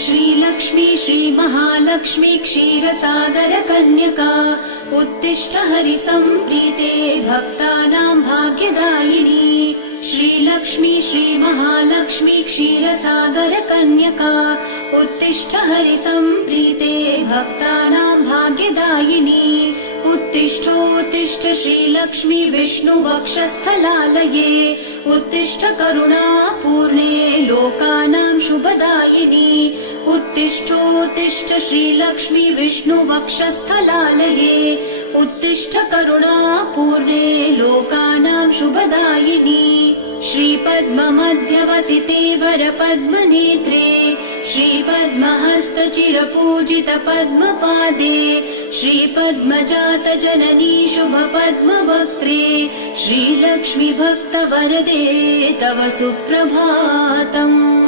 श्रीलक्ष्मी श्रीमहालक्ष्मी क्षीरसागर कन्यका उत्तिष्ठ हरिसम्प्रीते भक्तानां भाग्यदायिनी। श्रीलक्ष्मी श्रीमहालक्ष्मी क्षीरसागर कन्यका उत्तिष्ठ हरिसम्प्रीते भक्तानां भाग्यदायिनी। उत्तिष्ठोत्तिष्ठ श्रीलक्ष्मी विष्णुवक्षस्थलालये उत्तिष्ठ करुणापूर्णे लोकानां शुभदायिनी। उत्तिष्ठोत्तिष्ठ श्रीलक्ष्मी विष्णुवक्षस्थलालये उत्तिष्ठ करुणापूर्णे लोकानां शुभदायिनी। श्रीपद्ममध्यवसिते वरपद्मनेत्रे श्रीपद्महस्तचिरपूजित पद्मपादे श्रीपद्मजात जननी शुभपद्मवक्त्रे श्रीलक्ष्मी भक्तवरदे तव सुप्रभातम्।